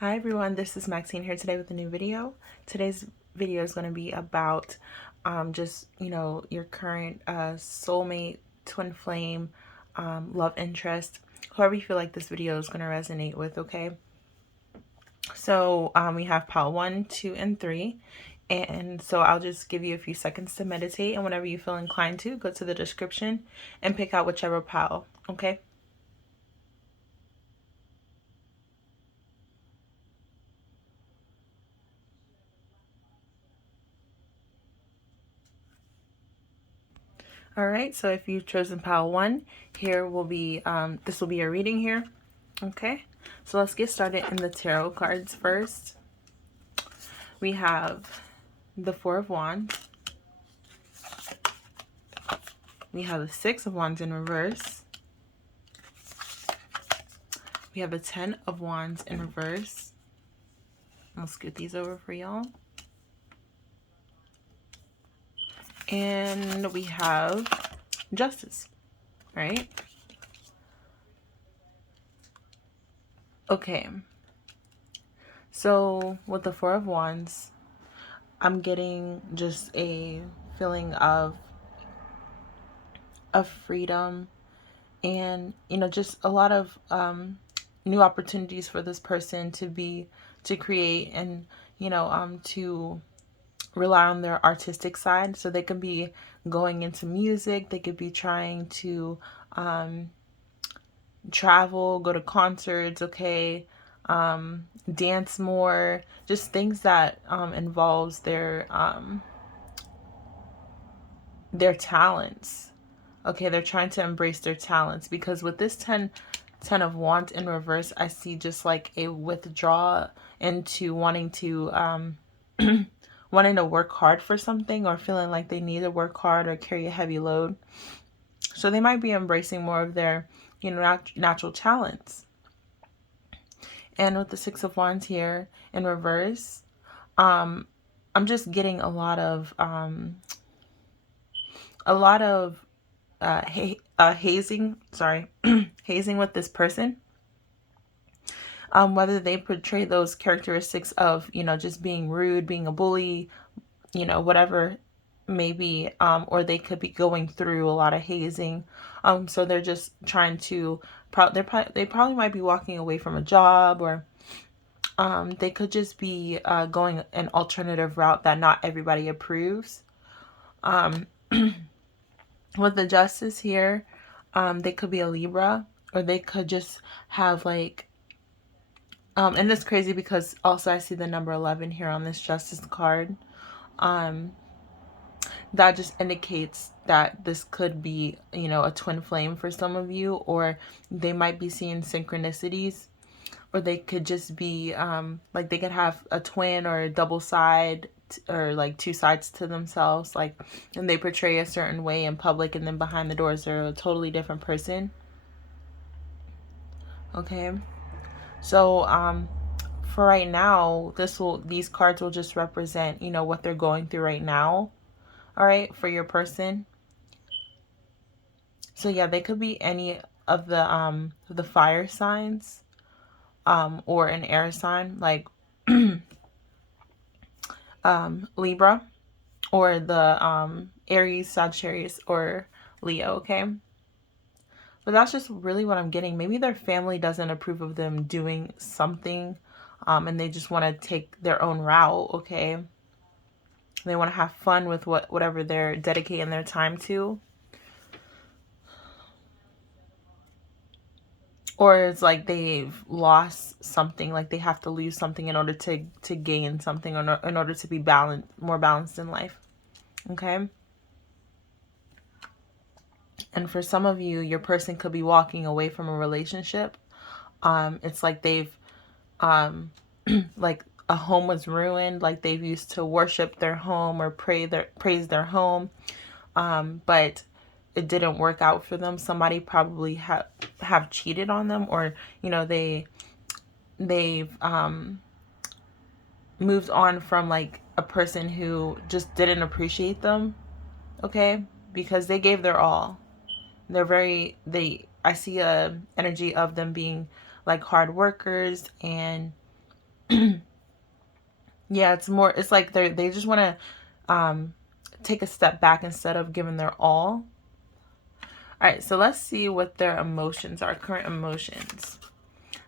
Hi everyone, this is Maxine here today with a new video. Today's video is going to be about your current soulmate, twin flame, love interest, whoever you feel like this video is going to resonate with, okay? So we have pile 1, 2, and 3. And so I'll just give you a few seconds to meditate, and whenever you feel inclined to, go to the description and pick out whichever pile, okay? All right, so if you've chosen pile 1, here will be, this will be a reading here. Okay, so let's get started in the tarot cards first. We have the Four of Wands. We have the Six of Wands in reverse. We have the Ten of Wands in reverse. I'll scoot these over for y'all. And we have Justice, right? Okay, so with the Four of Wands, I'm getting just a feeling of freedom and, just a lot of new opportunities for this person to create and, to rely on their artistic side. So they could be going into music, they could be trying to travel, go to concerts, okay, dance more, just things that involves their talents. Okay, they're trying to embrace their talents, because with this 10 of Wands in reverse, I see just like a withdrawal into wanting to wanting to work hard for something, or feeling like they need to work hard or carry a heavy load. So they might be embracing more of their, natural talents. And with the Six of Wands here in reverse, I'm just getting a lot of hazing, hazing with this person. Whether they portray those characteristics of, just being rude, being a bully, whatever maybe, or they could be going through a lot of hazing. So they're just trying to, they probably might be walking away from a job, or they could just be going an alternative route that not everybody approves. With the Justice here, they could be a Libra, or they could just have like, and it's crazy because also I see the number 11 here on this Justice card. That just indicates that this could be, a twin flame for some of you, or they might be seeing synchronicities, or they could just be, like they could have a twin or a double side, or like two sides to themselves, like, and they portray a certain way in public, and then behind the doors they're a totally different person. Okay, so for right now, these cards will just represent, what they're going through right now. All right, for your person. So yeah, they could be any of the fire signs, or an air sign like Libra, or the Aries, Sagittarius, or Leo, okay? But that's just really what I'm getting. Maybe their family doesn't approve of them doing something, and they just want to take their own route, okay? They want to have fun with whatever they're dedicating their time to. Or it's like they've lost something, like they have to lose something in order to gain something, or in order to be more balanced in life, okay? And for some of you, your person could be walking away from a relationship. It's like they've, like a home was ruined, like they've used to worship their home or praise their home, but it didn't work out for them. Somebody probably have cheated on them, or they've moved on from like a person who just didn't appreciate them, okay, because they gave their all. I see a energy of them being like hard workers, and Yeah, it's like they just want to take a step back instead of giving their all. All right, so let's see what their emotions are, current emotions.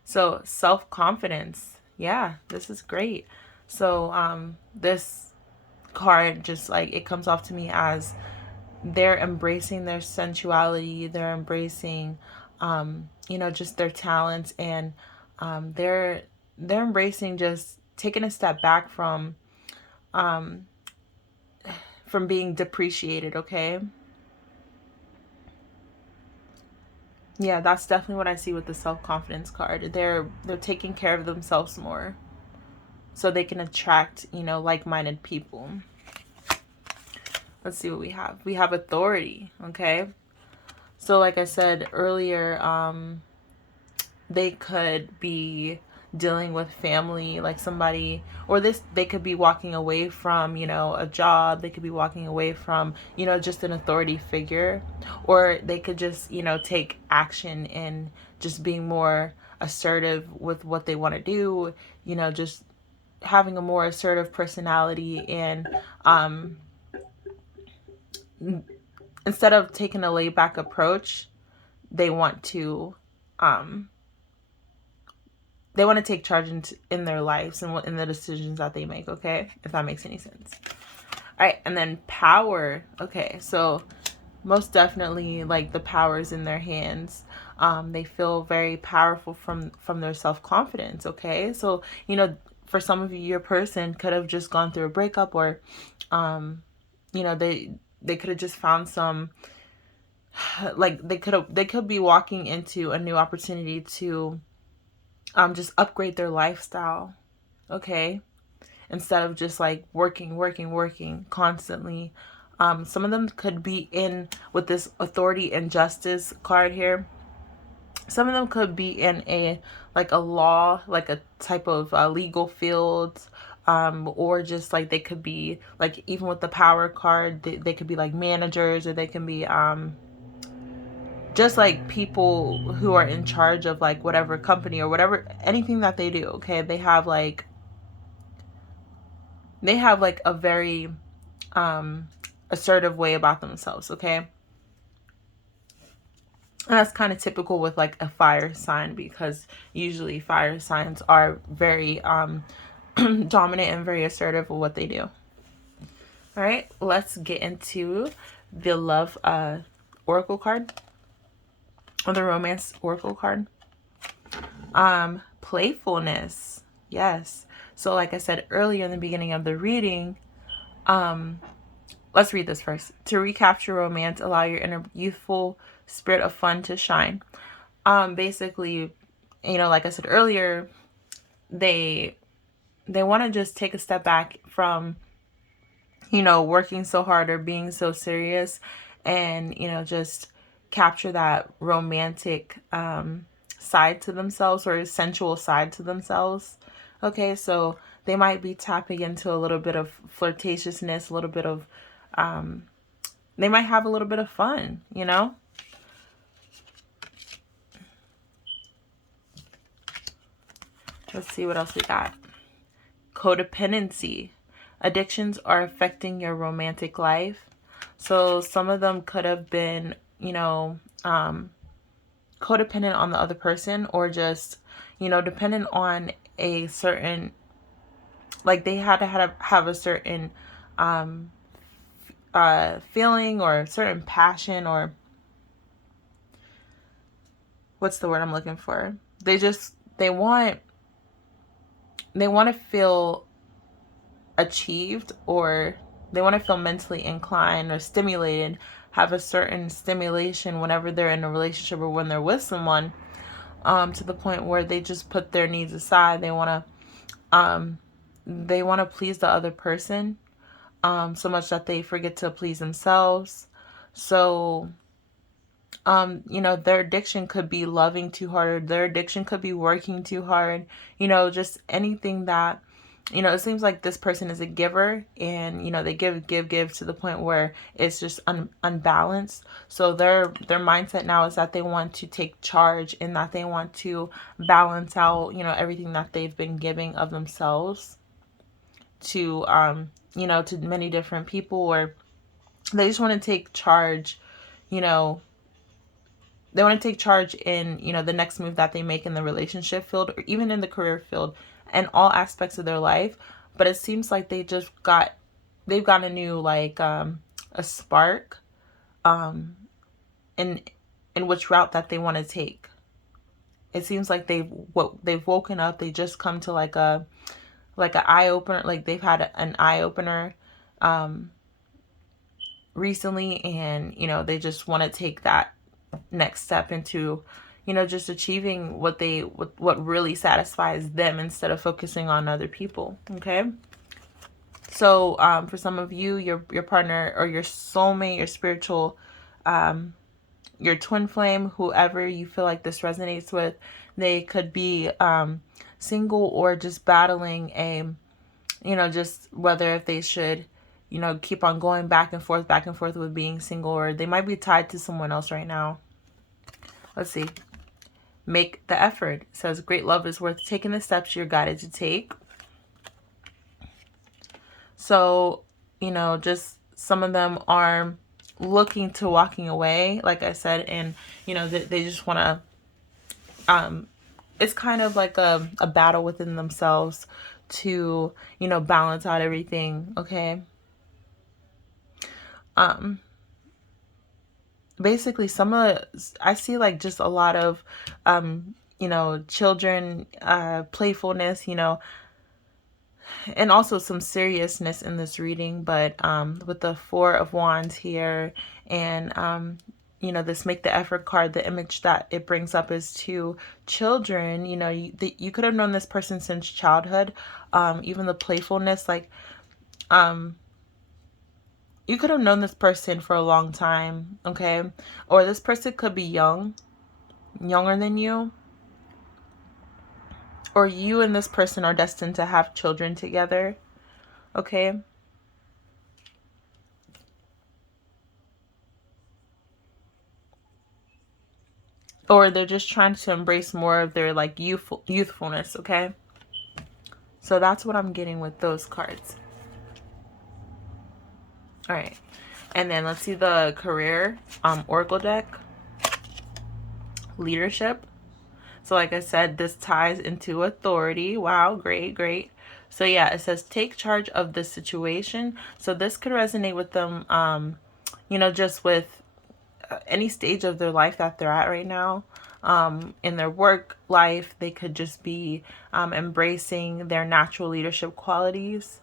So self-confidence. Yeah, this is great. So this card, just like, it comes off to me as they're embracing their sensuality, they're embracing just their talents, and they're embracing just taking a step back from being depreciated, okay? Yeah, that's definitely what I see with the self-confidence card. They're taking care of themselves more so they can attract, like-minded people. Let's see what we have. We have authority, okay? So like I said earlier, they could be dealing with family, like somebody, or they could be walking away from, a job. They could be walking away from, just an authority figure, or they could just, take action in just being more assertive with what they want to do, just having a more assertive personality, and instead of taking a laid back approach, they want to take charge in their lives and in the decisions that they make, okay? If that makes any sense. All right, and then power. Okay, so most definitely, like, the power is in their hands. They feel very powerful from their self-confidence, okay? So, for some of you, your person could have just gone through a breakup, or, they could have just found some, like, they could be walking into a new opportunity to just upgrade their lifestyle, okay? Instead of just like working constantly. Some of them could be in, with this authority and justice card here, some of them could be in a law, like a type of legal field, or just like they could be like, even with the power card, they could be like managers, or they can be just like people who are in charge of like whatever company or whatever, anything that they do, okay? They have like a very assertive way about themselves, okay? And that's kind of typical with like a fire sign, because usually fire signs are very dominant and very assertive with what they do. All right, let's get into the love oracle card, or the romance oracle card. Playfulness. Yes. So like I said earlier in the beginning of the reading, let's read this first. To recapture romance, allow your inner youthful spirit of fun to shine. Basically, like I said earlier, they want to just take a step back from, working so hard or being so serious, and, just capture that romantic side to themselves, or sensual side to themselves. Okay, so they might be tapping into a little bit of flirtatiousness, a little bit of, they might have a little bit of fun, Let's see what else we got. Codependency. Addictions are affecting your romantic life. So some of them could have been, codependent on the other person, or just, dependent on a certain, like they had to have a certain feeling, or a certain passion, or what's the word I'm looking for? They want to feel achieved, or they want to feel mentally inclined or stimulated, have a certain stimulation whenever they're in a relationship or when they're with someone, to the point where they just put their needs aside. They want to please the other person, so much that they forget to please themselves. So their addiction could be loving too hard, their addiction could be working too hard, just anything that you know, it seems like this person is a giver, and you know, they give to the point where it's just unbalanced. So their mindset now is that they want to take charge, and that they want to balance out, you know, everything that they've been giving of themselves to you know, to many different people, or they just want to take charge, you know, they want to take charge in, you know, the next move that they make in the relationship field, or even in the career field, and all aspects of their life. But it seems like they've got a new, like, a spark, in which route that they want to take. It seems like they've woken up. They just come to like an eye opener. Like they've had an eye opener, recently, and you know, they just want to take that next step into, you know, just achieving what really satisfies them, instead of focusing on other people. Okay. So for some of you, your partner, or your soulmate, your spiritual, your twin flame, whoever you feel like this resonates with, they could be single, or just battling a, you know, just whether if they should, you know, keep on going back and forth with being single, or they might be tied to someone else right now. Let's see. Make the effort. It says great love is worth taking the steps you're guided to take. So, you know, just some of them are looking to walking away, like I said, and, you know, they just want to, it's kind of like a battle within themselves to, you know, balance out everything. Okay. Basically I see like just a lot of, you know, children, playfulness, you know, and also some seriousness in this reading. But with the Four of Wands here, and you know, this make the effort card, the image that it brings up is to children. You know, you could have known this person since childhood. Even the playfulness, like you could have known this person for a long time. Okay. Or this person could be younger than you, or you and this person are destined to have children together. Okay. Or they're just trying to embrace more of their like youthfulness. Okay. So that's what I'm getting with those cards. All right. And then let's see the career oracle deck. Leadership. So like I said, this ties into authority. Wow, great, great. So yeah, it says take charge of the situation. So this could resonate with them, you know, just with any stage of their life that they're at right now. In their work life, they could just be embracing their natural leadership qualities,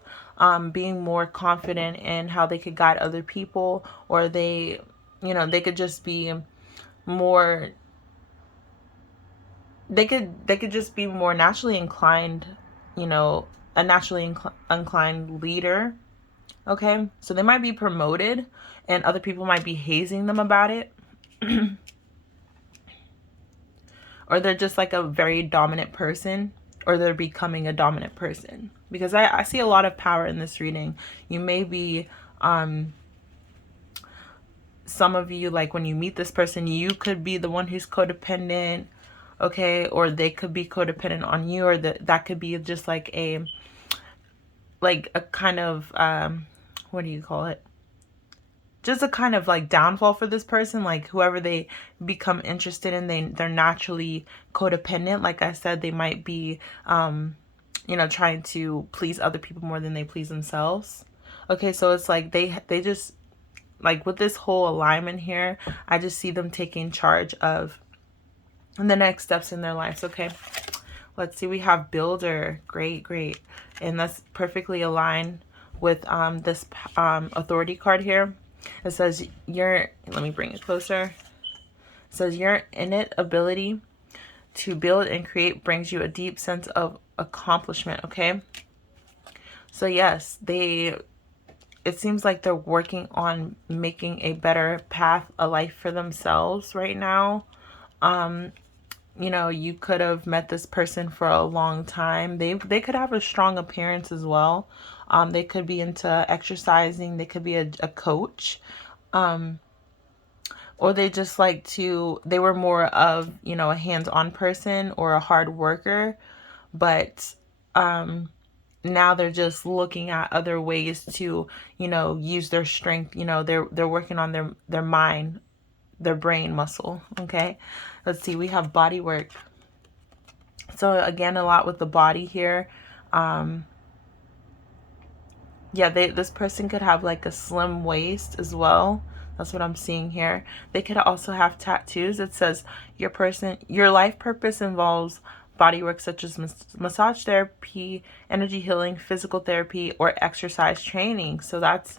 being more confident in how they could guide other people, or they, you know, they could just be more, they could just be more naturally inclined, you know, a naturally inclined leader. Okay. So they might be promoted, and other people might be hazing them about it. Or they're just like a very dominant person, or they're becoming a dominant person. Because I see a lot of power in this reading. You may be, some of you, like when you meet this person, you could be the one who's codependent. Okay. Or they could be codependent on you, or that could be just like a kind of, what do you call it? Just a kind of like downfall for this person. Like whoever they become interested in, they're naturally codependent. Like I said, they might be, you know, trying to please other people more than they please themselves. Okay. So it's like they just, like with this whole alignment here, I just see them taking charge of the next steps in their lives. Okay. Let's see. We have builder. Great, great. And that's perfectly aligned with this authority card here. It says let me bring it closer. It says your innate ability to build and create brings you a deep sense of accomplishment. Okay. So yes, it seems like they're working on making a better path, a life for themselves right now. you know, you could have met this person for a long time. They could have a strong appearance as well. They could be into exercising. They could be a coach. Or they just like to, they were more of, you know, a hands-on person or a hard worker. But now they're just looking at other ways to, you know, use their strength. You know, they're working on their mind, their brain muscle. Okay, let's see, we have body work. So again, a lot with the body here. Yeah, this person could have like a slim waist as well. That's what I'm seeing here. They could also have tattoos. It says your life purpose involves body work such as massage therapy, energy healing, physical therapy, or exercise training. So that's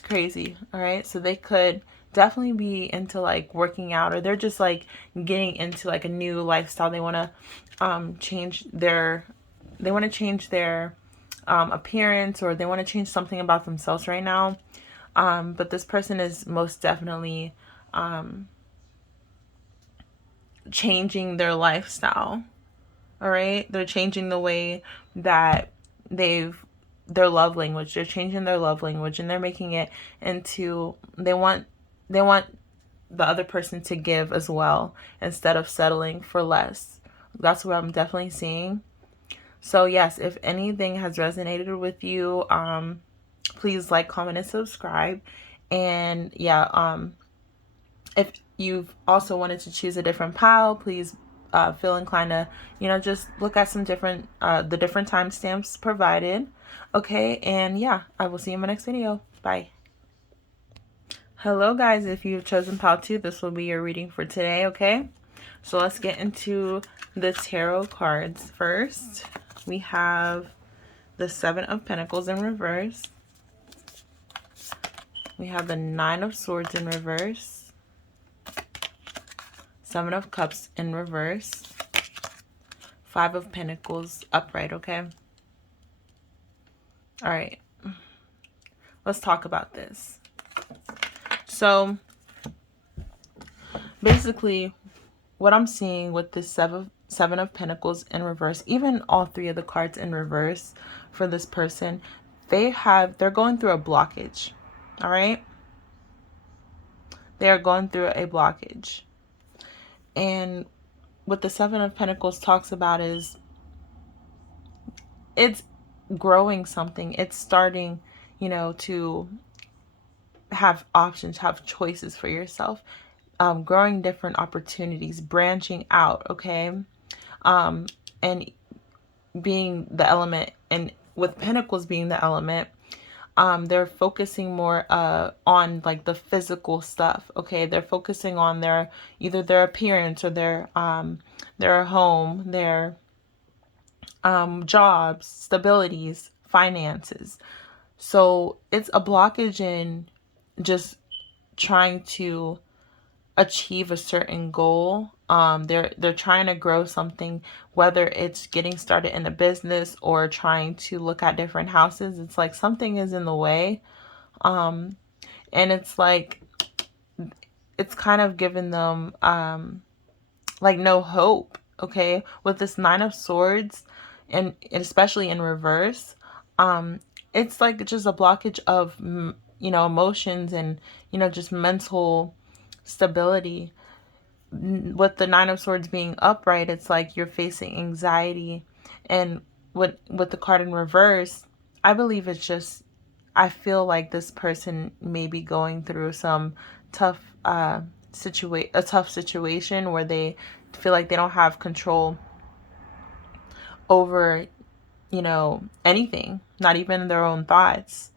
crazy. All right. So they could definitely be into like working out, or they're just like getting into like a new lifestyle. They want to change their appearance, or they want to change something about themselves right now. But this person is most definitely changing their lifestyle. All right, they're changing the way that their love language. They're changing their love language, and they're making it into they want the other person to give as well instead of settling for less. That's what I'm definitely seeing. So yes, if anything has resonated with you, please like, comment, and subscribe. And yeah, if you've also wanted to choose a different pile, please feel inclined to, you know, just look at some different, the different timestamps provided. Okay, and yeah, I will see you in my next video. Bye. Hello guys, if you've chosen pile 2, this will be your reading for today, okay? So let's get into the tarot cards first. We have the 7 of Pentacles in reverse. We have the 9 of Swords in reverse. 7 of Cups in reverse. 5 of Pentacles upright, okay? All right. Let's talk about this. So, basically, what I'm seeing with this 7 of Pentacles in reverse, even all 3 of the cards in reverse for this person, they're going through a blockage. All right? They are going through a blockage. And what the 7 of Pentacles talks about is it's growing something. It's starting, you know, to have options, have choices for yourself, growing different opportunities, branching out, okay? And being the element, and with Pentacles being the element, they're focusing more on like the physical stuff, okay? They're focusing on either their appearance or their home, their jobs, stabilities, finances. So it's a blockage in just trying to achieve a certain goal. They're trying to grow something, whether it's getting started in a business or trying to look at different houses. It's like something is in the way. And it's like, it's kind of given them like no hope, okay? With this 9 of Swords, and especially in reverse, it's like just a blockage of, you know, emotions and, you know, just mental stability. With the 9 of Swords being upright, it's like you're facing anxiety. And with the card in reverse, I believe it's just, I feel like this person may be going through some tough situation where they feel like they don't have control over, you know, anything, not even their own thoughts.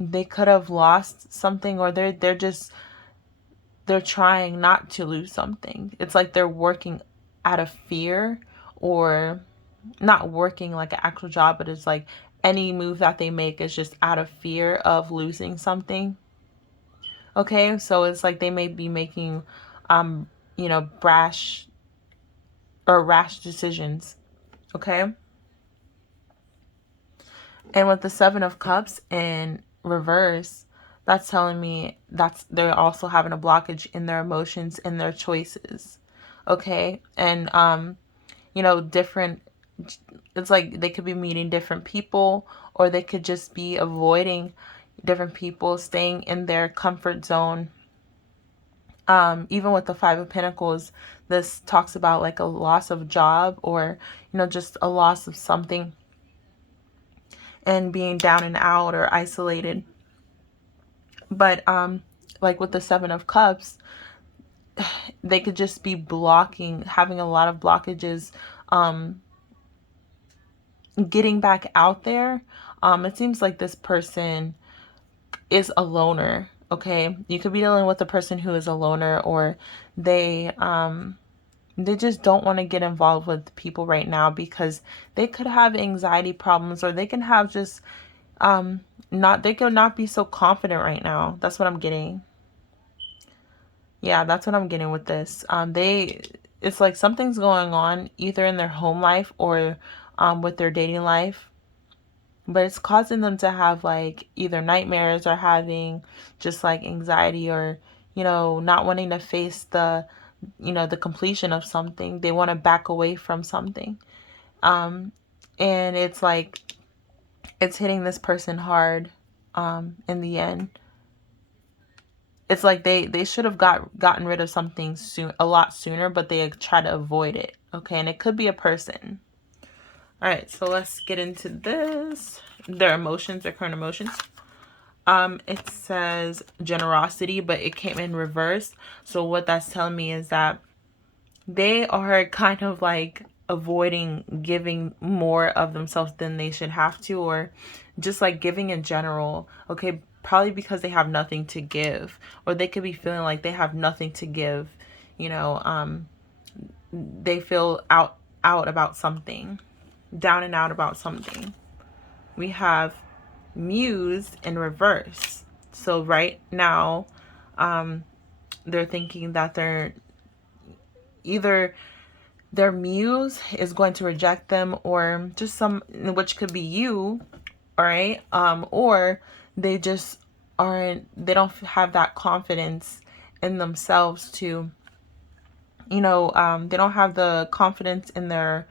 They could have lost something, or they're trying not to lose something. It's like they're working out of fear, or not working like an actual job, but it's like any move that they make is just out of fear of losing something. Okay, so it's like they may be making, you know, rash decisions. Okay. And with the 7 of Cups in reverse, that's telling me they're also having a blockage in their emotions and their choices. okay? And you know, different, it's like they could be meeting different people, or they could just be avoiding different people, staying in their comfort zone. Even with the Five of Pentacles, this talks about like a loss of job, or, you know, just a loss of something, and being down and out or isolated. But like with the Seven of Cups, they could just be blocking, having a lot of blockages, getting back out there. It seems like this person is a loner, okay? You could be dealing with a person who is a loner, or they just don't want to get involved with people right now because they could have anxiety problems, or they can have just they could not be so confident right now. That's what I'm getting. Yeah, that's what I'm getting with this. It's like something's going on either in their home life, or with their dating life, but it's causing them to have like either nightmares, or having just like anxiety, or, you know, not wanting to face the, you know, the completion of something. They want to back away from something. And it's like it's hitting this person hard in the end. It's like they should have gotten rid of something soon, a lot sooner, but they try to avoid it. Okay, and it could be a person. All right, so let's get into this. Their emotions, their current emotions. It says generosity, but it came in reverse. So what that's telling me is that they are kind of like avoiding giving more of themselves than they should have to, or just like giving in general. Okay, probably because they have nothing to give, or they could be feeling like they have nothing to give. You know, they feel out about something, down and out about something. We have Muse in reverse. So right now, they're thinking that they're either their muse is going to reject them, or just some, which could be you, all right? Or they just they don't have that confidence in themselves to, you know, they don't have the confidence in their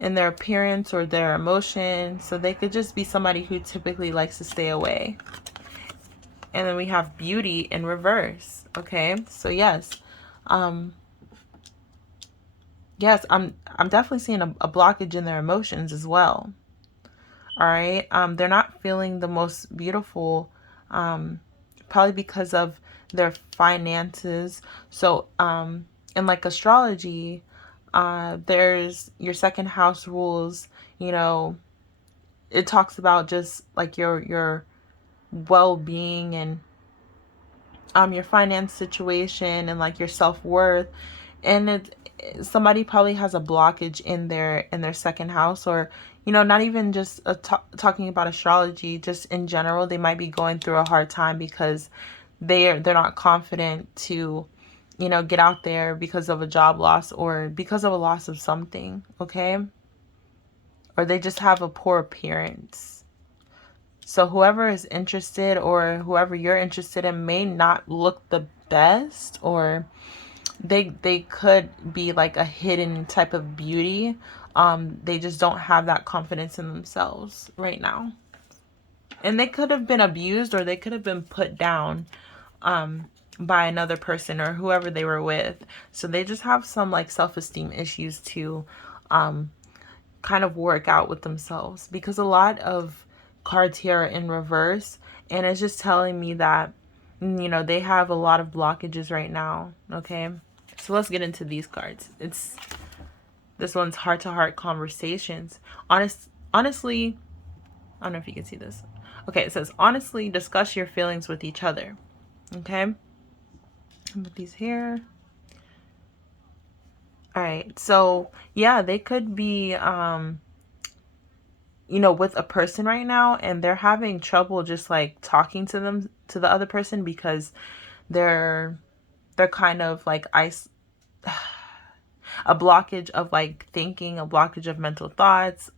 appearance or their emotion. So they could just be somebody who typically likes to stay away. And then we have beauty in reverse. Okay, so yes, yes, I'm definitely seeing a blockage in their emotions as well. All right, they're not feeling the most beautiful, probably because of their finances. So in like astrology, there's your second house rules. You know, it talks about just like your well-being, and your finance situation, and like your self-worth. And somebody probably has a blockage in their second house, or, you know, not even just talking about astrology, just in general, they might be going through a hard time because they're not confident to, you know, get out there because of a job loss, or because of a loss of something. Okay, or they just have a poor appearance. So whoever is interested, or whoever you're interested in, may not look the best, or they could be like a hidden type of beauty. They just don't have that confidence in themselves right now. And they could have been abused, or they could have been put down by another person, or whoever they were with. So they just have some like self-esteem issues to kind of work out with themselves, because a lot of cards here are in reverse, and it's just telling me that, you know, they have a lot of blockages right now. Okay, so let's get into these cards. This one's heart-to-heart conversations. Honestly, I don't know if you can see this. Okay, it says honestly discuss your feelings with each other. Okay, put these here. All right, so yeah, they could be you know, with a person right now, and they're having trouble just like talking to them, to the other person, because they're kind of like a blockage of like thinking, a blockage of mental thoughts,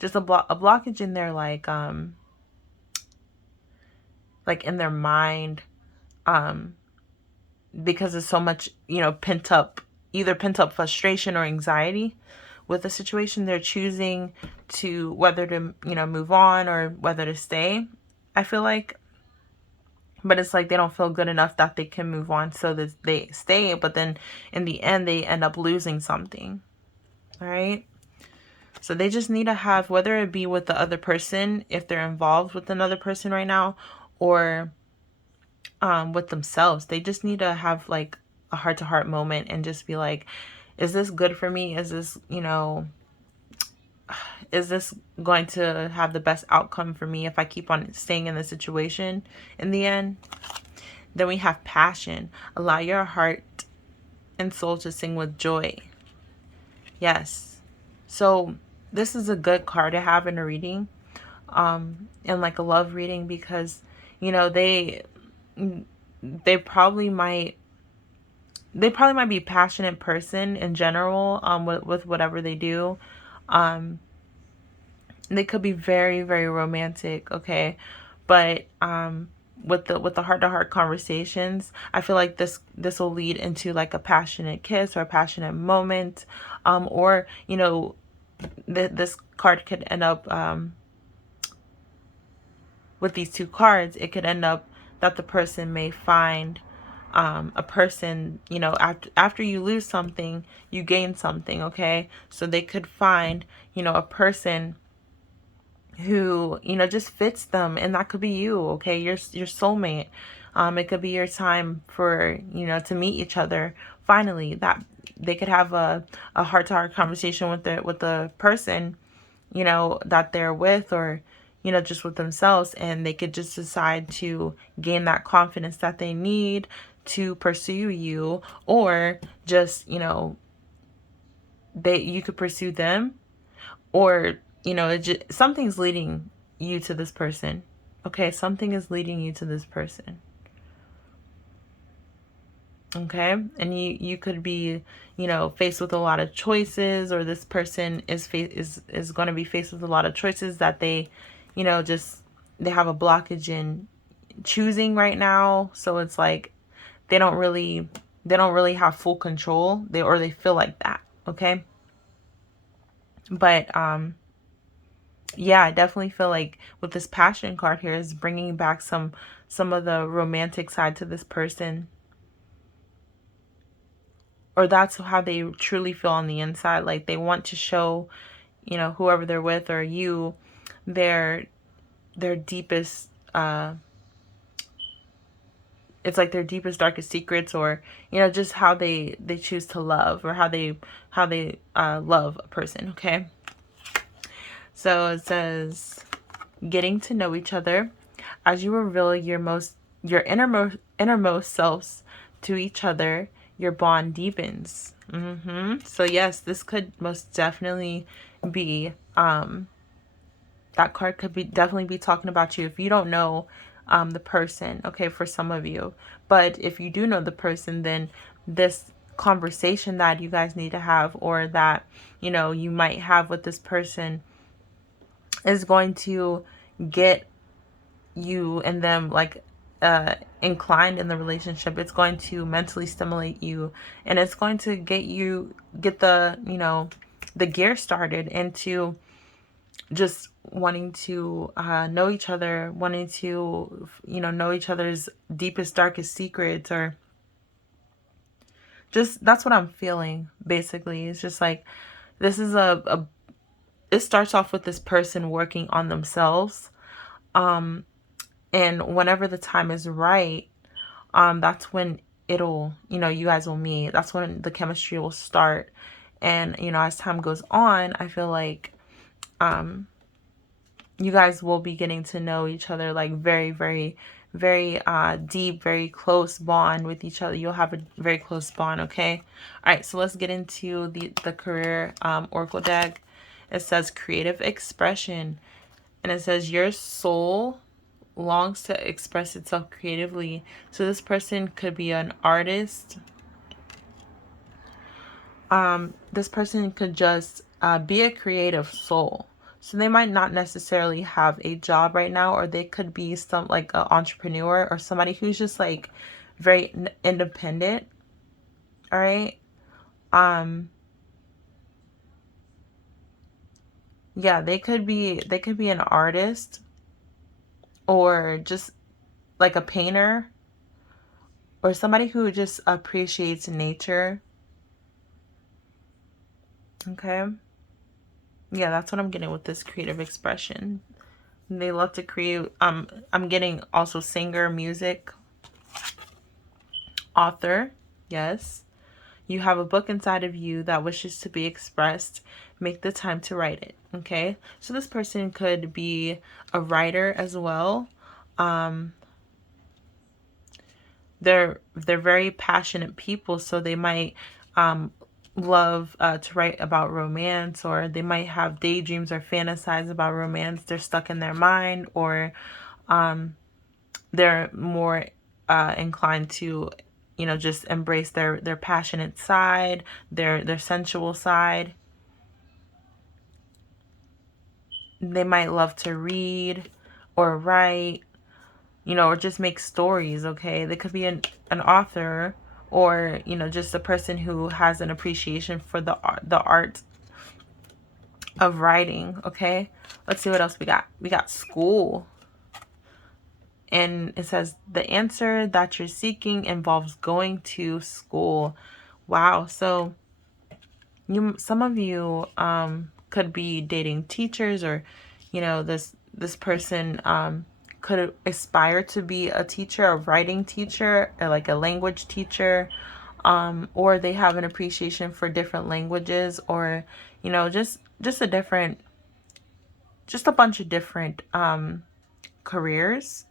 just a blockage in their like in their mind, because there's so much, you know, pent up either pent up frustration or anxiety with the situation. They're choosing to whether to, move on or whether to stay, I feel like. But it's like they don't feel good enough that they can move on, so that they stay, but then in the end they end up losing something. All right. So they just need to have, whether it be with the other person, if they're involved with another person right now, or with themselves, they just need to have like a heart-to-heart moment and just be like, is this good for me? Is this, is this going to have the best outcome for me if I keep on staying in the situation in the end? Then we have passion. Allow your heart and soul to sing with joy. Yes. So this is a good card to have in a reading, in like a love reading, because, they probably might be a passionate person in general, with whatever they do. They could be very, very romantic, okay? But with the heart-to-heart conversations, I feel like this will lead into like a passionate kiss or a passionate moment, or this card could end up, with these two cards, it could end up that the person may find a person, after you lose something, you gain something, okay? So they could find, a person who, just fits them, and that could be you, okay? Your soulmate. It could be your time for, to meet each other. Finally, that they could have a heart-to-heart conversation with the person, that they're with, or, just with themselves, and they could just decide to gain that confidence that they need to pursue you, or just, you could pursue them, or, something's leading you to this person. Okay, something is leading you to this person. Okay, and you could be, faced with a lot of choices, or this person is going to be faced with a lot of choices that they, just they have a blockage in choosing right now. So it's like they don't really have full control. They feel like that. Okay, but yeah, I definitely feel like with this passion card here is bringing back some of the romantic side to this person, or that's how they truly feel on the inside. Like they want to show, whoever they're with, or you, their deepest, it's like their deepest, darkest secrets, or, just how they choose to love, or how they love a person. Okay. So it says, getting to know each other. As you reveal your innermost selves to each other, your bond deepens. So yes, this could most definitely be, that card could be definitely be talking about you if you don't know the person, okay, for some of you. But if you do know the person, then this conversation that you guys need to have, or that, you might have with this person, is going to get you and them like inclined in the relationship. It's going to mentally stimulate you, and it's going to get the the gear started into just wanting to know each other, wanting to know each other's deepest, darkest secrets, or just, that's what I'm feeling basically. It's just like this is it starts off with this person working on themselves, and whenever the time is right, that's when it'll, you guys will meet. That's when the chemistry will start. And, as time goes on, I feel like, you guys will be getting to know each other, like very, very, very deep, very close bond with each other. You'll have a very close bond, okay? All right, so let's get into the career oracle deck. It says creative expression, and it says your soul longs to express itself creatively. So this person could be an artist. This person could just be a creative soul. So they might not necessarily have a job right now, or they could be some like an entrepreneur, or somebody who's just like very independent. All right. Um, yeah, they could be an artist, or just like a painter, or somebody who just appreciates nature. Okay. Yeah, that's what I'm getting with this creative expression. They love to create. I'm getting also singer, music, author. Yes. You have a book inside of you that wishes to be expressed. Make the time to write it. Okay. So this person could be a writer as well. Um, they're very passionate people, so they might um, love to write about romance, or they might have daydreams or fantasize about romance. They're stuck in their mind, or they're more inclined to, just embrace their passionate side, their sensual side. They might love to read or write, or just make stories. Okay, they could be an author, or just a person who has an appreciation for the art of writing. Okay, let's see what else we got. We got school. And it says the answer that you're seeking involves going to school. Wow. So some of you could be dating teachers, or this person could aspire to be a teacher, a writing teacher, or like a language teacher, or they have an appreciation for different languages, or just a bunch of different careers,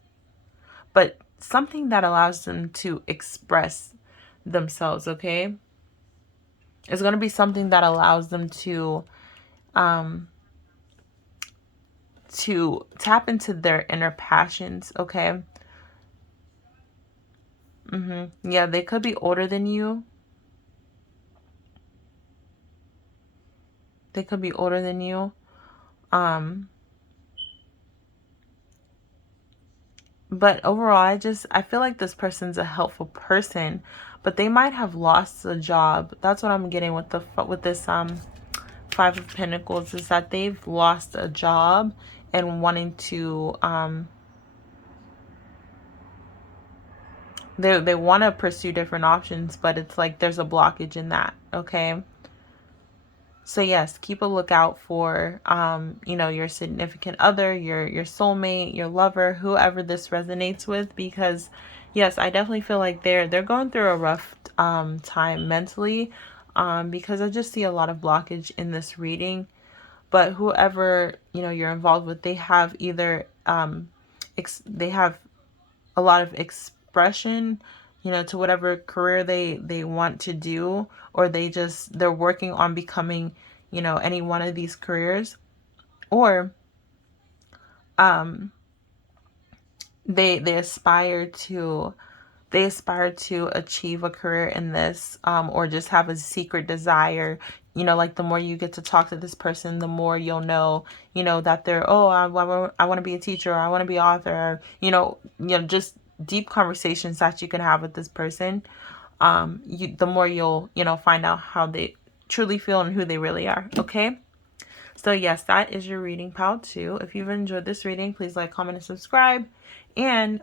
but something that allows them to express themselves. Okay, it's going to be something that allows them um to tap into their inner passions. Okay. Yeah, they could be older than you. They could be older than you. Um, but overall, I feel like this person's a helpful person, but they might have lost a job. That's what I'm getting with this Five of Pentacles, is that they've lost a job and wanting to they want to pursue different options, but it's like there's a blockage in that. Okay. So yes, keep a lookout for your significant other, your soulmate, your lover, whoever this resonates with, because yes, I definitely feel like they're going through a rough time mentally, because I just see a lot of blockage in this reading. But whoever you're involved with, they have either they have a lot of expression, to whatever career they want to do, or they're working on becoming, any one of these careers, or um they aspire to achieve a career in this, or just have a secret desire. Like the more you get to talk to this person, the more you'll know, that they're, oh, I want to be a teacher, or I want to be an author, or, just deep conversations that you can have with this person. The more you'll, find out how they truly feel and who they really are. Okay. So yes, that is your reading, pal 2. If you've enjoyed this reading, please like, comment, and subscribe. And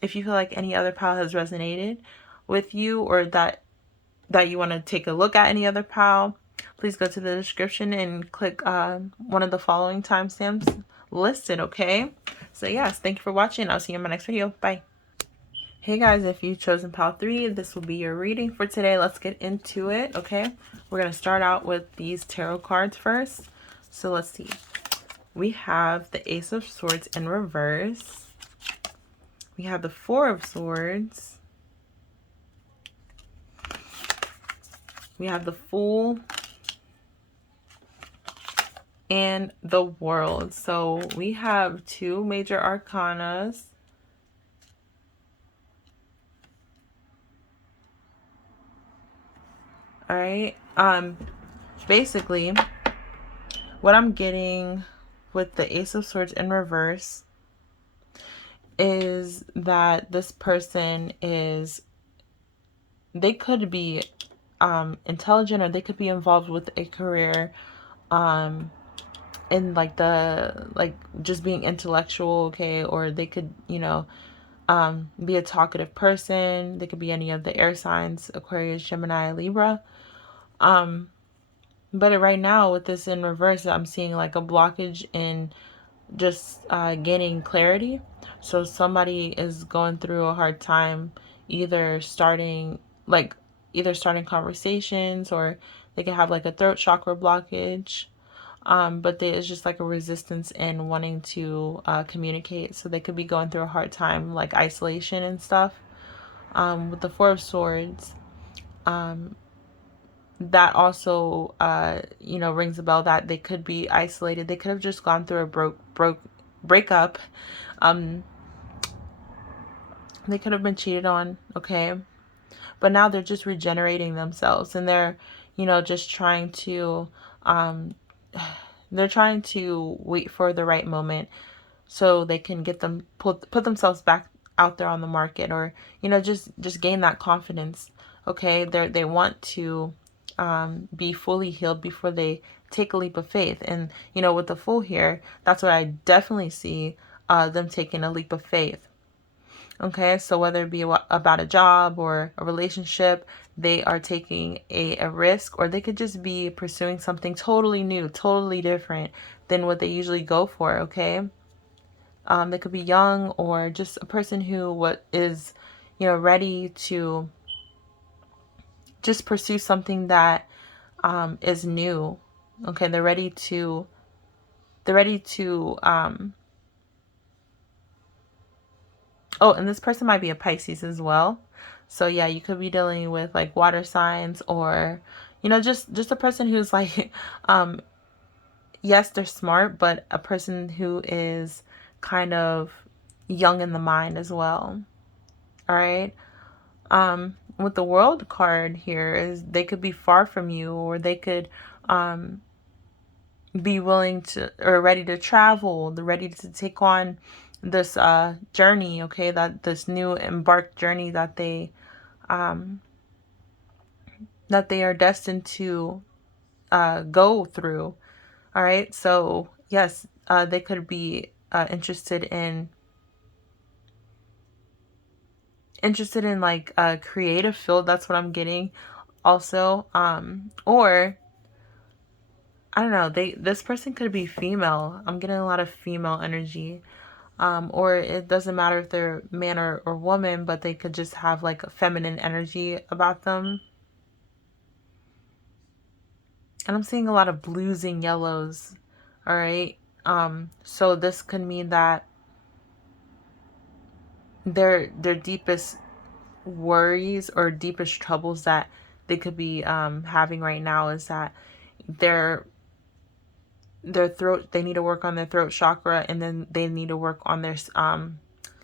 if you feel like any other pal has resonated with you, or that you want to take a look at any other pal, please go to the description and click one of the following timestamps listed. Okay. So yes, thank you for watching. I'll see you in my next video. Bye. Hey guys, if you've chosen pal 3, this will be your reading for today. Let's get into it. Okay, we're going to start out with these tarot cards first. So let's see. We have the Ace of Swords in reverse. We have the Four of Swords. We have the Fool and the World. So we have 2 major arcanas. All right. Basically, what I'm getting with the Ace of Swords in reverse is that this person they could be intelligent, or they could be involved with a career in like just being intellectual, okay? Or they could, be a talkative person. They could be any of the air signs: Aquarius, Gemini, Libra. But right now with this in reverse, I'm seeing like a blockage in just gaining clarity. So somebody is going through a hard time, either starting like starting conversations, or they can have like a throat chakra blockage. But there is just like a resistance in wanting to communicate. So they could be going through a hard time, like isolation and stuff. With the Four of Swords, that also, rings a bell that they could be isolated. They could have just gone through a breakup. They could have been cheated on, okay? But now they're just regenerating themselves, and they're, just trying to, they're trying to wait for the right moment so they can put themselves back out there on the market, or just gain that confidence. Okay, they want to be fully healed before they take a leap of faith. And with the Fool here, that's what I definitely see, them taking a leap of faith. Okay, so whether it be about a job or a relationship, they are taking a risk, or they could just be pursuing something totally new, totally different than what they usually go for. Okay, they could be young, or just a person who is ready to just pursue something that is new. Okay, they're ready to oh, and this person might be a Pisces as well. So yeah, you could be dealing with like water signs, or just a person who's like yes, they're smart, but a person who is kind of young in the mind as well. All right. With the World card here, is they could be far from you, or they could be willing to, or ready to travel, they're ready to take on this journey, okay, that this new embarked journey that they are destined to go through. All right, so yes, they could be interested in like a creative field. That's what I'm getting also. Or I don't know, this person could be female. I'm getting a lot of female energy. Or it doesn't matter if they're man or woman, but they could just have like a feminine energy about them. And I'm seeing a lot of blues and yellows. All right. So this could mean that their deepest worries or deepest troubles that they could be having right now is that their throat, they need to work on their throat chakra, and then they need to work on their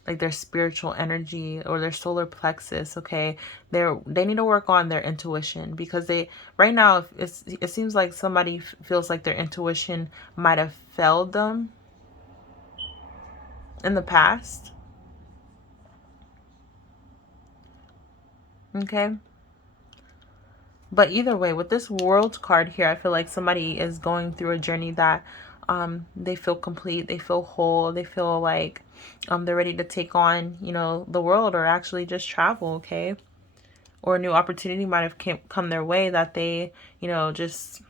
like their spiritual energy, or their solar plexus. Okay, they need to work on their intuition, because they right now, it seems like somebody feels like their intuition might have failed them in the past. Okay, but either way, with this World card here, I feel like somebody is going through a journey that they feel complete, they feel whole, they feel like they're ready to take on, the world, or actually just travel, okay? Or a new opportunity might have come their way that they, just,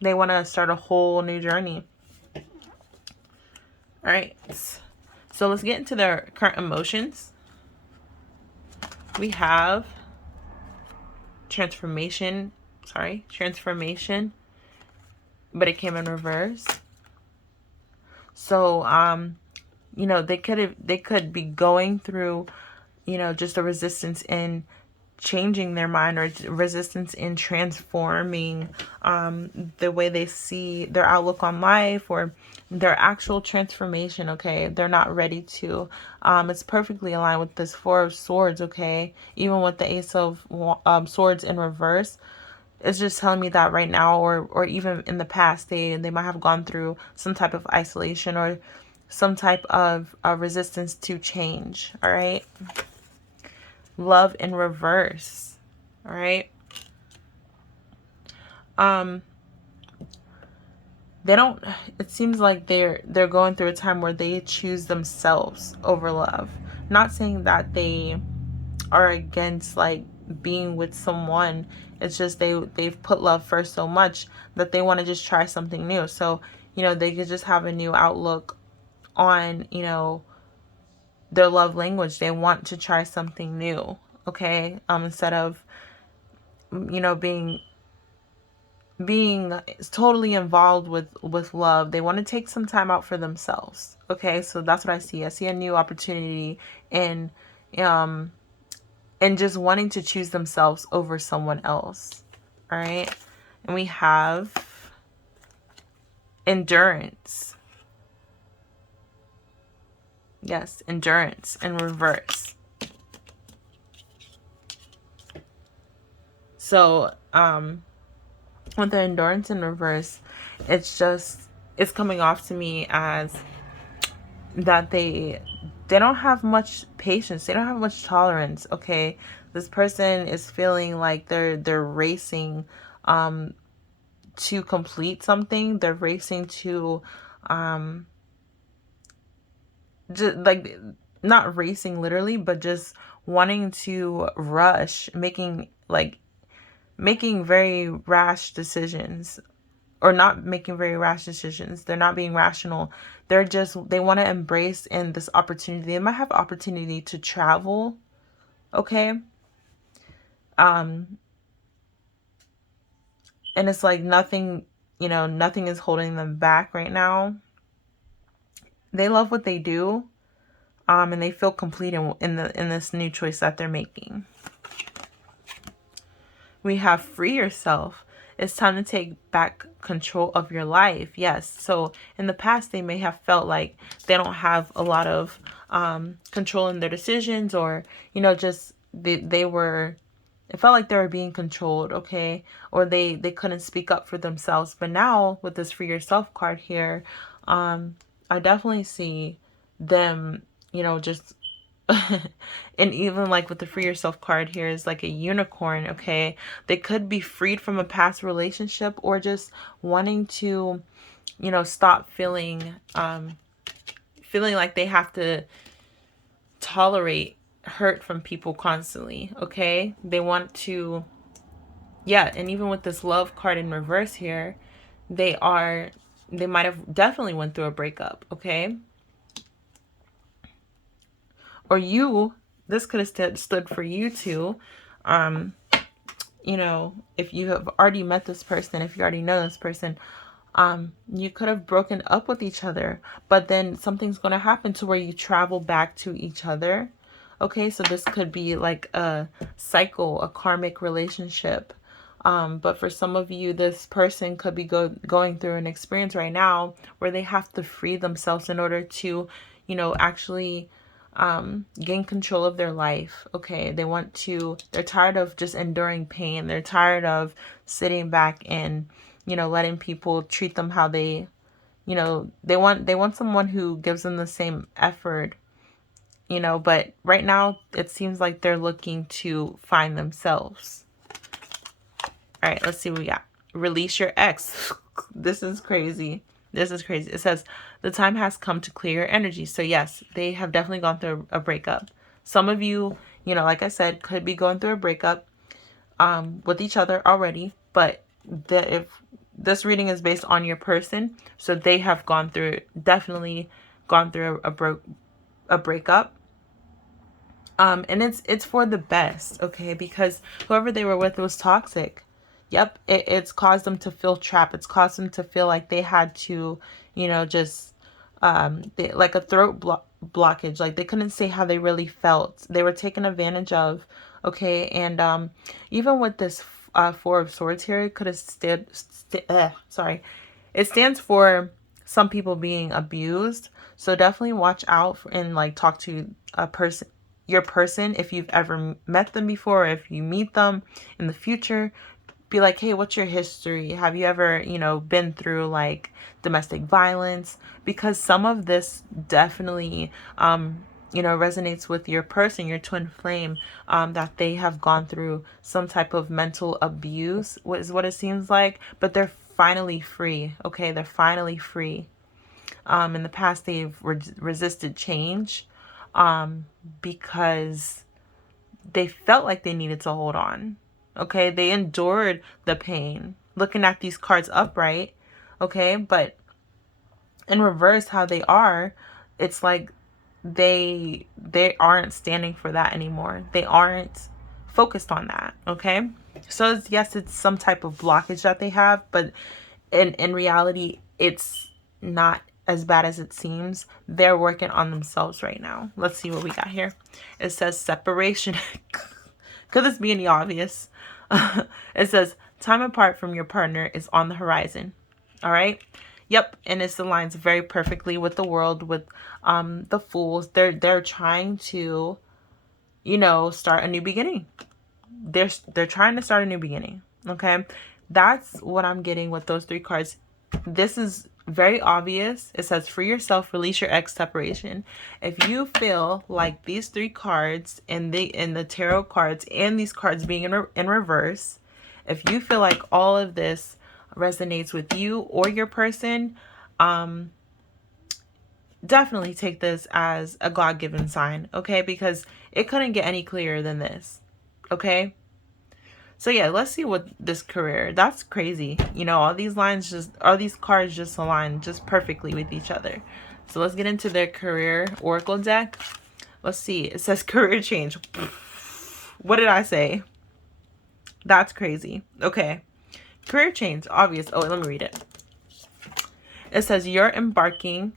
they want to start a whole new journey. All right. So let's get into their current emotions. We have transformation, but it came in reverse. So, they could be going through, just a resistance in changing their mind, or resistance in transforming the way they see their outlook on life, or their actual transformation. Okay, they're not ready to. It's perfectly aligned with this Four of Swords. Okay, even with the Ace of Swords in reverse, it's just telling me that right now, or even in the past, they might have gone through some type of isolation, or some type of resistance to change. All right. Love in reverse. All right. um they don't, it seems like they're going through a time where they choose themselves over love. Not saying that they are against like being with someone. It's just they've put love first so much that they want to just try something new. So, they could just have a new outlook on, their love language. They want to try something new. Okay. Instead of, being totally involved with love, they want to take some time out for themselves. Okay, so that's what I see a new opportunity in um and just wanting to choose themselves over someone else. All right, and we have endurance. Yes, endurance in reverse. So with the endurance in reverse, it's coming off to me as that they don't have much patience, they don't have much tolerance. Okay, this person is feeling like they're racing to complete something. They're racing to just like, not racing literally, but just wanting to rush, making very rash decisions, or not making very rash decisions. They're not being rational. They want to embrace in this opportunity. They might have opportunity to travel. Okay. And it's like nothing, nothing is holding them back right now. They love what they do. And they feel complete in this new choice that they're making. We have free yourself. It's time to take back control of your life. Yes. So in the past, they may have felt like they don't have a lot of control in their decisions, or, just it felt like they were being controlled. Okay. Or they couldn't speak up for themselves. But now with this free yourself card here, I definitely see them, just and even like with the free yourself card here is like a unicorn. Okay, they could be freed from a past relationship, or just wanting to, stop feeling like they have to tolerate hurt from people constantly. Okay, they want to, yeah. And even with this love card in reverse here, they might have definitely went through a breakup. Okay, or this could have stood for you too. If you have already met this person, if you already know this person, you could have broken up with each other, but then something's going to happen to where you travel back to each other. Okay, so this could be like a cycle, a karmic relationship. But for some of you, this person could be going through an experience right now where they have to free themselves in order to, actually gain control of their life. Okay, they're tired of just enduring pain. They're tired of sitting back and, letting people treat them how they want someone who gives them the same effort. But right now it seems like they're looking to find themselves. All right, let's see what we got. Release your ex. This is crazy. This is crazy. It says the time has come to clear your energy. So yes, they have definitely gone through a breakup. Some of you, like I said, could be going through a breakup with each other already. But if this reading is based on your person, so they have definitely gone through a breakup. And it's for the best. Okay, because whoever they were with was toxic. Yep, it's caused them to feel trapped. It's caused them to feel like they had to, just like a throat blockage. Like they couldn't say how they really felt. They were taken advantage of. Okay, and even with this Four of Swords here, it could have it stands for some people being abused. So definitely watch out and like talk to your person, if you've ever met them before, or if you meet them in the future. Be like, hey, what's your history? Have you ever, been through like domestic violence? Because some of this definitely resonates with your person, your twin flame, that they have gone through some type of mental abuse, is what it seems like, but they're finally free. Okay, they're finally free. In the past, they've resisted change because they felt like they needed to hold on. Okay, they endured the pain. Looking at these cards upright, okay, but in reverse, how they are, it's like they aren't standing for that anymore. They aren't focused on that. Okay, so yes, it's some type of blockage that they have, but in reality, it's not as bad as it seems. They're working on themselves right now. Let's see what we got here. It says separation. Could this be any obvious? It says time apart from your partner is on the horizon. All right. Yep, and it aligns very perfectly with the world, with the fools. They're trying to, start a new beginning. They're trying to start a new beginning. Okay, that's what I'm getting with those three cards. This is very obvious. It says free yourself, release your ex, separation. If you feel like these three cards and the tarot cards and these cards being in reverse, if you feel like all of this resonates with you or your person, definitely take this as a God-given sign, okay? Because it couldn't get any clearer than this, okay? So yeah, let's see what this career, that's crazy. All these cards just align just perfectly with each other. So let's get into their career oracle deck. Let's see. It says career change. What did I say? That's crazy. Okay. Career change, obvious. Oh, let me read it. It says you're embarking.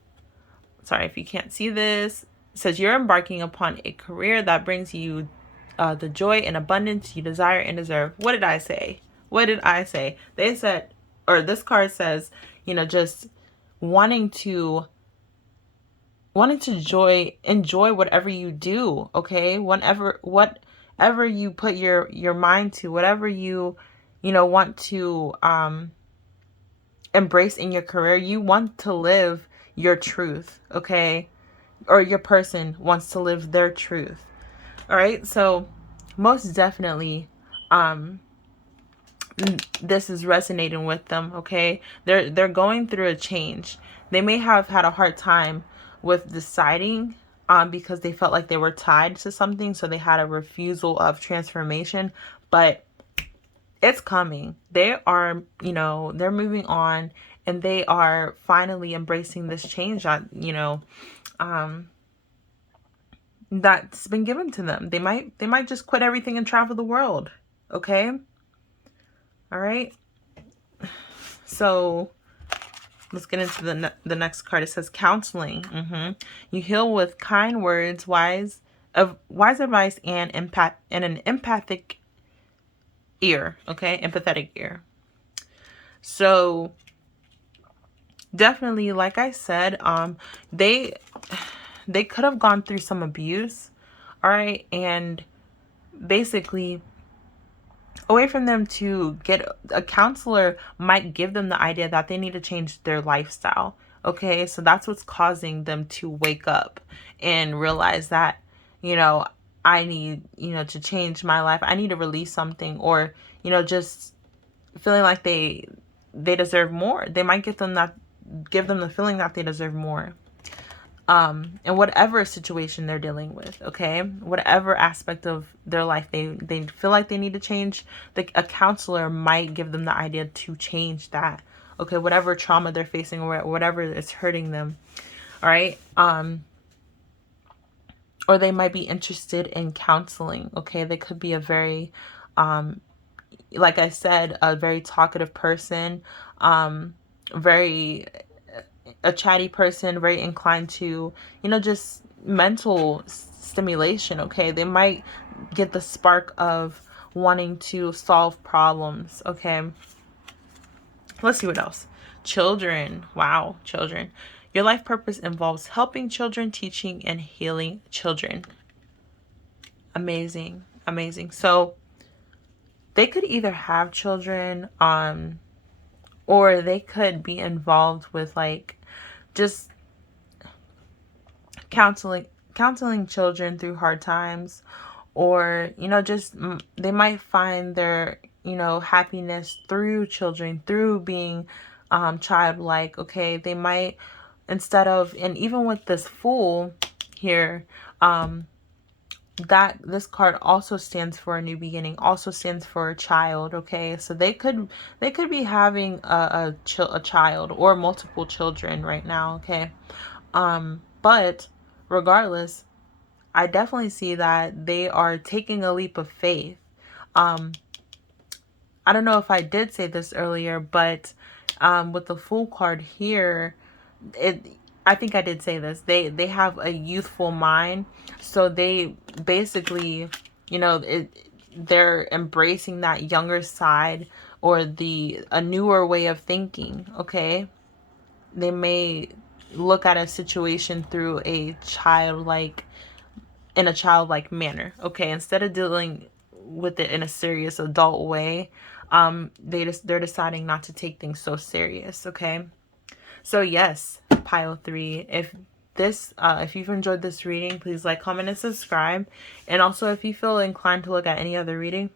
Sorry if you can't see this. It says you're embarking upon a career that brings you the joy and abundance you desire and deserve. What did I say? What did I say? They said, or this card says, just wanting to enjoy whatever you do. Okay, whatever you put your mind to, whatever you want to embrace in your career, you want to live your truth. Okay, or your person wants to live their truth. All right, so most definitely this is resonating with them. Okay, they're going through a change. They may have had a hard time with deciding because they felt like they were tied to something, so they had a refusal of transformation, but it's coming. They are, they're moving on, and they are finally embracing this change that that's been given to them. They might just quit everything and travel the world. Okay. All right. So let's get into the next card. It says counseling. You heal with kind words, wise advice, and an empathic ear. Okay, empathetic ear. So definitely, like I said, they could have gone through some abuse. All right, and basically, a way for them to get a counselor might give them the idea that they need to change their lifestyle. Okay, so that's what's causing them to wake up and realize that, I need, to change my life. I need to release something, or, just feeling like they deserve more. They might give them the feeling that they deserve more. And whatever situation they're dealing with, okay, whatever aspect of their life they feel like they need to change, a counselor might give them the idea to change that. Okay, whatever trauma they're facing or whatever is hurting them. All right. Or they might be interested in counseling. Okay, they could be a very like I said, a very talkative person, a chatty person, very inclined to, just mental stimulation. Okay, they might get the spark of wanting to solve problems. Okay, let's see what else. Children. Wow, children. Your life purpose involves helping children, teaching, and healing children. Amazing, amazing. So they could either have children, or they could be involved with just counseling counseling children through hard times, or, you know, just they might find their, you know, happiness through children, through being childlike. Okay, they might, instead of, and even with this Fool here, that this card also stands for a new beginning, also stands for a child. Okay, so they could be having a child or multiple children right now. Okay, but regardless, I definitely see that they are taking a leap of faith. I don't know if I did say this earlier, but with the Fool card here, I think I did say this. They have a youthful mind, so they basically, you know, they're embracing that younger side, or a newer way of thinking. Okay, they may look at a situation through in a childlike manner. Okay, instead of dealing with it in a serious adult way, they're deciding not to take things so serious. Okay, so yes, pile 3, if you've enjoyed this reading, please like, comment, and subscribe. And also, if you feel inclined to look at any other reading,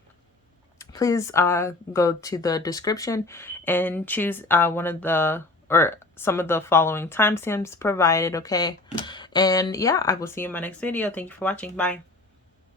please go to the description and choose one of the, or some of the following timestamps provided. Okay, and yeah, I will see you in my next video. Thank you for watching. Bye.